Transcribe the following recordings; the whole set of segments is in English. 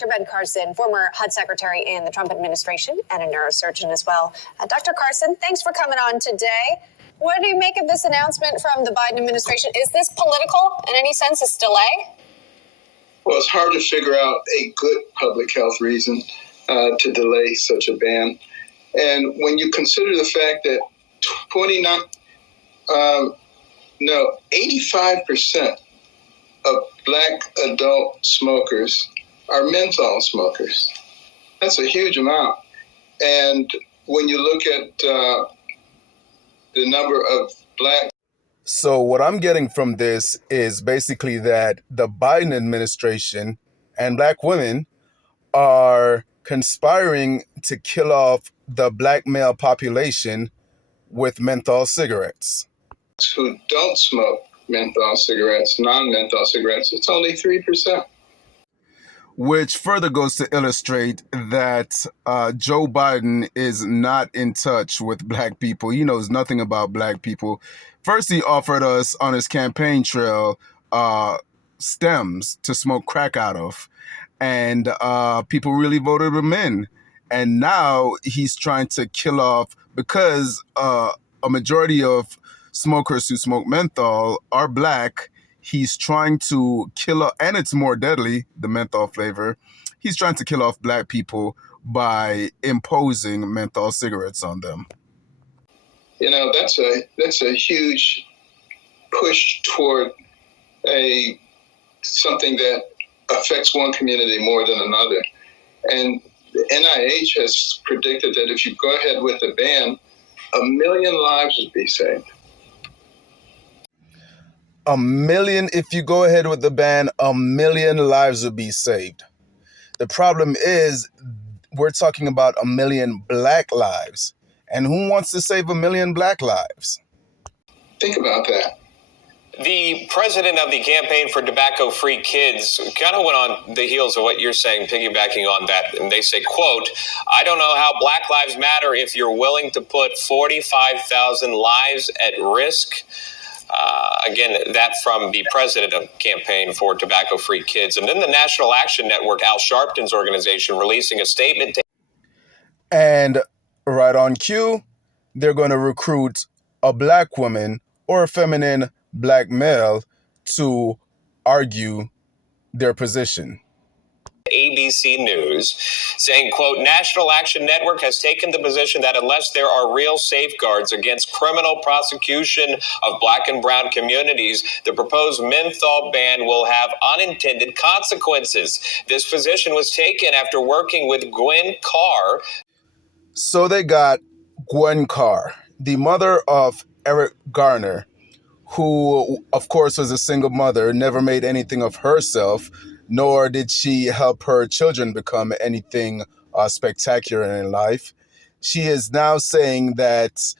Dr. Ben Carson, former HUD secretary in the Trump administration and a neurosurgeon as well. Dr. Carson, thanks for coming on today. What do you make of this announcement from the Biden administration? Is this political in any sense, this delay? Well, it's hard to figure out a good public health reason to delay such a ban. And when you consider the fact that 85% of Black adult smokers are menthol smokers. That's a huge amount. And when you look at the number of Black... So what I'm getting from this is basically that the Biden administration and Black women are conspiring to kill off the Black male population with menthol cigarettes. Who don't smoke menthol cigarettes, non-menthol cigarettes, it's only 3%. Which further goes to illustrate that Joe Biden is not in touch with Black people. He knows nothing about Black people. First, he offered us on his campaign trail stems to smoke crack out of. And people really voted him in. And now he's trying to kill off, because a majority of smokers who smoke menthol are Black. He's trying to kill off, and it's more deadly, the menthol flavor. He's trying to kill off Black people by imposing menthol cigarettes on them. You know, that's a huge push toward something that affects one community more than another. And the NIH has predicted that if you go ahead with the ban, 1 million lives would be saved. 1 million, if you go ahead with the ban, 1 million lives would be saved. The problem is we're talking about 1 million Black lives. And who wants to save 1 million Black lives? Think about that. The president of the Campaign for Tobacco-Free Kids kind of went on the heels of what you're saying, piggybacking on that. And they say, quote, "I don't know how Black lives matter if you're willing to put 45,000 lives at risk." Again, that from the president of Campaign for Tobacco-Free Kids. And then the National Action Network, Al Sharpton's organization, releasing a statement. And right on cue, they're going to recruit a Black woman or a feminine Black male to argue their position. ABC News saying, quote, "National Action Network has taken the position that unless there are real safeguards against criminal prosecution of Black and brown communities, the proposed menthol ban will have unintended consequences." This position was taken after working with Gwen Carr. So they got Gwen Carr, the mother of Eric Garner, who, of course, was a single mother, never made anything of herself, nor did she help her children become anything spectacular in life. She is now saying that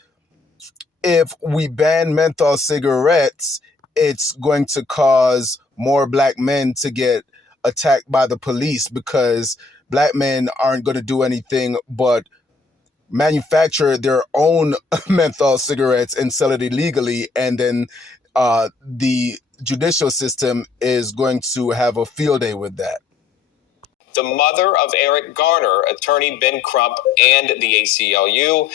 if we ban menthol cigarettes, it's going to cause more Black men to get attacked by the police, because Black men aren't going to do anything but manufacture their own menthol cigarettes and sell it illegally, and then the judicial system is going to have a field day with that. The mother of Eric Garner, attorney Ben Crump, and the ACLU.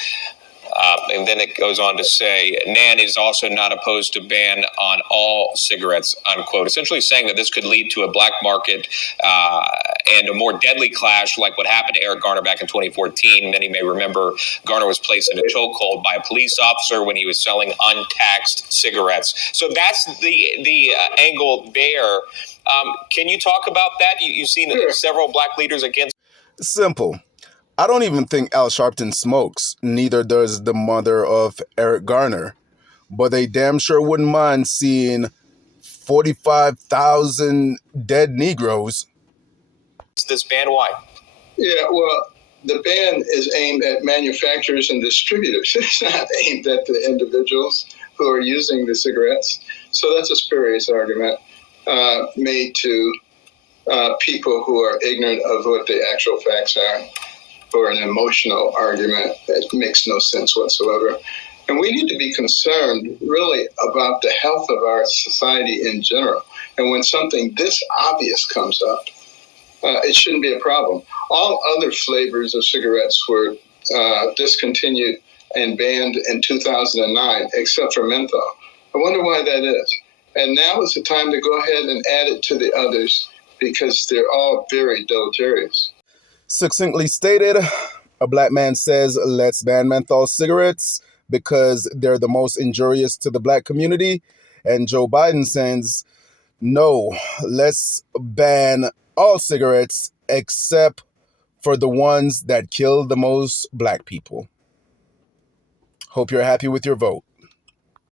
And then it goes on to say, Nan is also not opposed to ban on all cigarettes, unquote, essentially saying that this could lead to a black market and a more deadly clash like what happened to Eric Garner back in 2014. Many may remember Garner was placed in a chokehold by a police officer when he was selling untaxed cigarettes. So that's the angle there. Can you talk about that? You've seen several black leaders against. Simple. I don't even think Al Sharpton smokes. Neither does the mother of Eric Garner. But they damn sure wouldn't mind seeing 45,000 dead Negroes. This ban, why? Yeah, well, the ban is aimed at manufacturers and distributors. It's not aimed at the individuals who are using the cigarettes. So that's a spurious argument made to people who are ignorant of what the actual facts are, or an emotional argument that makes no sense whatsoever. And we need to be concerned really about the health of our society in general. And when something this obvious comes up, it shouldn't be a problem. All other flavors of cigarettes were discontinued and banned in 2009, except for menthol. I wonder why that is. And now is the time to go ahead and add it to the others because they're all very deleterious. Succinctly stated, a black man says, let's ban menthol cigarettes because they're the most injurious to the black community. And Joe Biden says, no, let's ban all cigarettes except for the ones that kill the most black people. Hope you're happy with your vote.